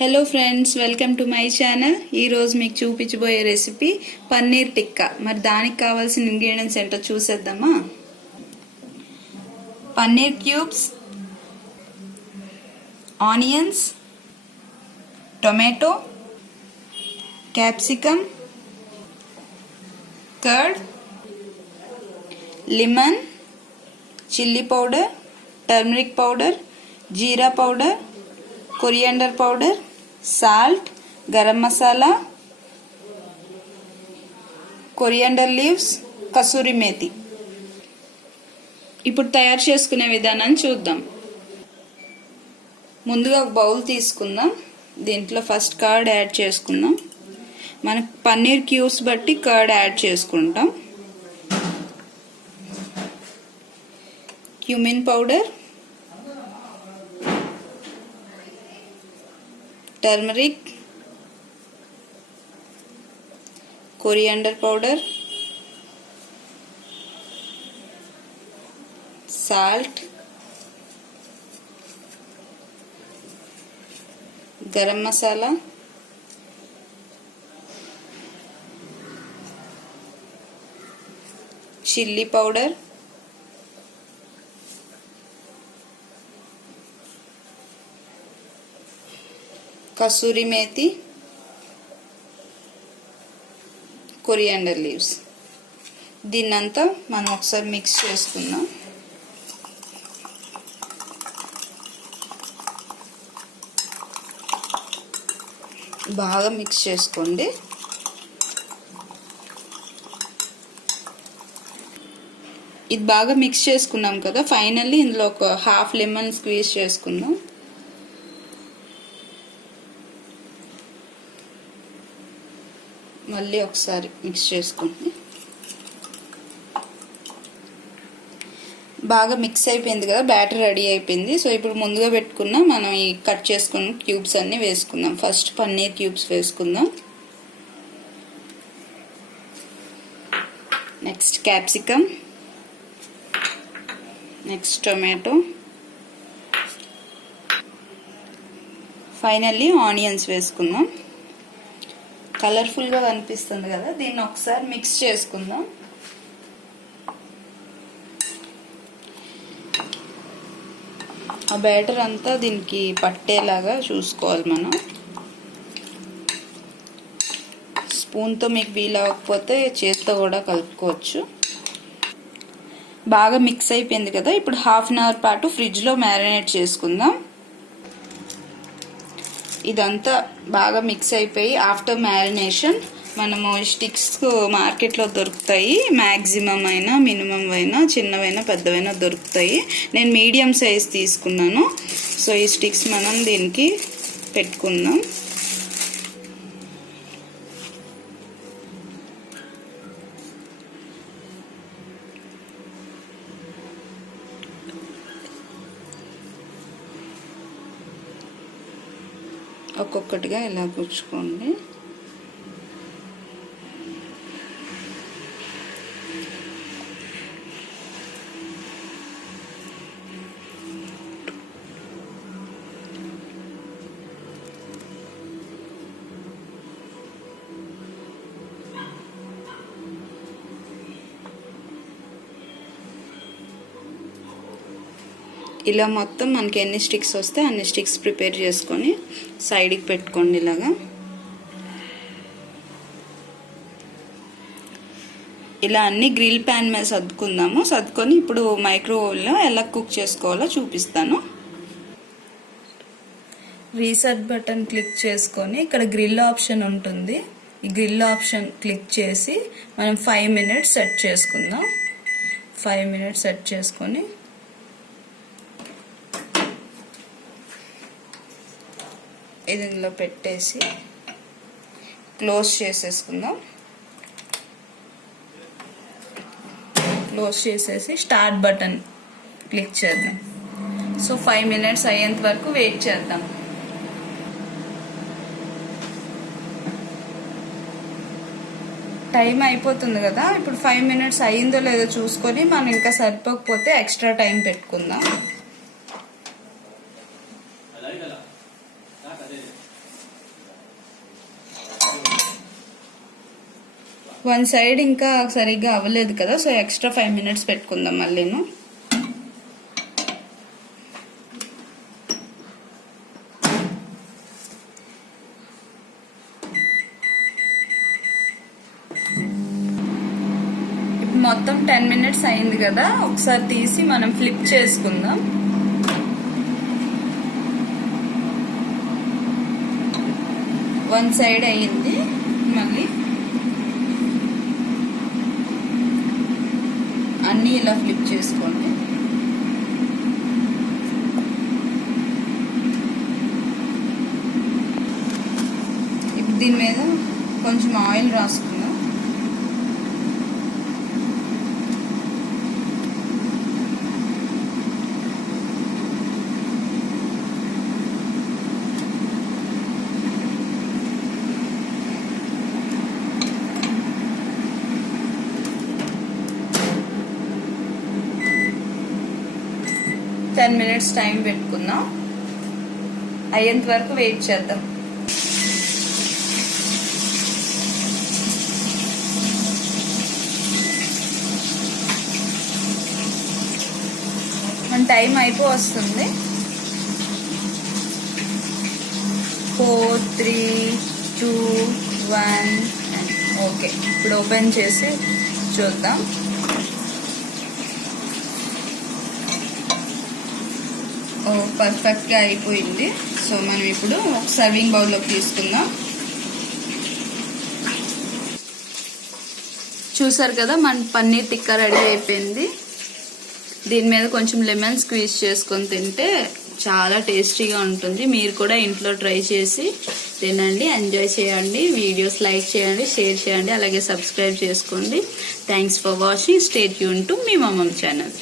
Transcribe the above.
Hello friends, welcome to my channel. ఈరోజు మీకు చూపించబోయే రెసిపీ పన్నీర్ టిక్కా. మరి దానికి కావాల్సిన ఇంగ్రీడియంట్స్ ఏంటో చూసేద్దామా. Paneer cubes, onions, tomato, capsicum, curd, lemon, chilli powder, turmeric powder, jeera powder, coriander powder, salt, garam masala, coriander leaves, kasuri methi. ఇప్పుడు తయారు చేసుకునే విధానాన్ని చూద్దాం. ముందుగా ఒక బౌల్ తీసుకుందాం. దీంట్లో ఫస్ట్ కర్డ్ యాడ్ చేసుకుందాం. మనకు పన్నీర్ క్యూబ్స్ బట్టి కర్డ్ యాడ్ చేసుకుంటాం. Cumin powder, turmeric, coriander powder, salt, garam masala, chilli powder, kasuri methi, coriander leaves. దీన్నంతా మనం ఒకసారి మిక్స్ చేసుకుందాం. బాగా మిక్స్ చేసుకోండి. ఇది బాగా మిక్స్ చేసుకున్నాం కదా. ఫైనల్లీ ఇందులో ఒక హాఫ్ లెమన్ స్క్వీజ్ చేసుకుందాం. మళ్ళీ ఒకసారి మిక్స్ చేసుకోండి. బాగా మిక్స్ అయిపోయింది కదా, బ్యాటర్ రెడీ అయిపోయింది. సో ఇప్పుడు ముందుగా పెట్టుకున్న మనం ఈ కట్ చేసుకున్న క్యూబ్స్ అన్ని వేసుకుందాం. ఫస్ట్ పన్నీర్ క్యూబ్స్ వేసుకుందాం. Next capsicum, next tomato, finally onions వేసుకుందాం. కలర్ఫుల్గా కనిపిస్తుంది కదా, దీన్ని ఒకసారి మిక్స్ చేసుకుందాం. ఆ బ్యాటర్ అంతా దీనికి పట్టేలాగా చూసుకోవాలి మనం. స్పూన్తో మీకు వీలు అవ్వకపోతే చేత్తో కూడా కలుపుకోవచ్చు. బాగా మిక్స్ అయిపోయింది కదా. ఇప్పుడు హాఫ్ అన్ అవర్ పాటు ఫ్రిడ్జ్లో మ్యారినేట్ చేసుకుందాం. ఇదంతా బాగా మిక్స్ అయిపోయి ఆఫ్టర్ మ్యారినేషన్ మనము స్టిక్స్ మార్కెట్లో దొరుకుతాయి. మ్యాక్సిమం అయినా మినిమం అయినా చిన్నవైనా పెద్దవైనా దొరుకుతాయి. నేను మీడియం సైజ్ తీసుకున్నాను. సో ఈ స్టిక్స్ మనం దీనికి పెట్టుకుందాం. ఒక్కొక్కటిగా ఇలా కూర్చుకోండి. ఇలా మొత్తం మనకి ఎన్ని స్టిక్స్ వస్తే అన్ని స్టిక్స్ ప్రిపేర్ చేసుకొని సైడ్కి పెట్టుకోండి. ఇలాగా ఇలా అన్ని గ్రిల్ ప్యాన్ మీద సర్దుకుందాము. సర్దుకొని ఇప్పుడు మైక్రోవేవ్లో ఎలా కుక్ చేసుకోవాలో చూపిస్తాను. రీసెట్ బటన్ క్లిక్ చేసుకొని ఇక్కడ గ్రిల్ ఆప్షన్ ఉంటుంది. ఈ గ్రిల్ ఆప్షన్ క్లిక్ చేసి మనం 5 minutes సెట్ చేసుకుందాం. 5 minutes సెట్ చేసుకొని ఇది ఇందులో పెట్టేసి క్లోజ్ చేసేసుకుందాం. క్లోజ్ చేసేసి స్టార్ట్ బటన్ క్లిక్ చేద్దాం. సో 5 minutes అయ్యేంత వరకు వెయిట్ చేద్దాం. టైం అయిపోతుంది కదా. ఇప్పుడు 5 minutes అయ్యిందో లేదో చూసుకొని మనం ఇంకా సరిపోకపోతే ఎక్స్ట్రా టైం పెట్టుకుందాం. వన్ సైడ్ ఇంకా సరిగ్గా అవ్వలేదు కదా, సో ఎక్స్ట్రా 5 minutes పెట్టుకుందాం మళ్ళీను. ఇప్పుడు మొత్తం 10 minutes అయింది కదా, ఒకసారి తీసి మనం ఫ్లిప్ చేసుకుందాం. వన్ సైడ్ అయ్యింది, మళ్ళీ అన్నీ ఇలా ఫ్లిప్ చేసుకోండి. ఇప్పుడు దీని మీద కొంచెం ఆయిల్ రాసుకుందాం. minutes టైం పెట్టుకుందాం, అయ్యేంత వరకు వెయిట్ చేద్దాం. మన టైం వస్తుంది. 4, 3, 2, 1 ఓకే. ఇప్పుడు ఓపెన్ చేసి చూద్దాం. పర్ఫెక్ట్గా అయిపోయింది. సో మనం ఇప్పుడు ఒక సర్వింగ్ బౌల్లోకి తీసుకుందాం. చూసారు కదా, మన పన్నీర్ టిక్కా రెడీ అయిపోయింది. దీని మీద కొంచెం లెమన్ స్క్వీజ్ చేసుకొని తింటే చాలా టేస్టీగా ఉంటుంది. మీరు కూడా ఇంట్లో ట్రై చేసి తినండి, ఎంజాయ్ చేయండి. వీడియోస్ లైక్ చేయండి, షేర్ చేయండి, అలాగే సబ్స్క్రైబ్ చేసుకోండి. Thanks for watching. Stay tune to మీ మమ్మమ్ ఛానల్.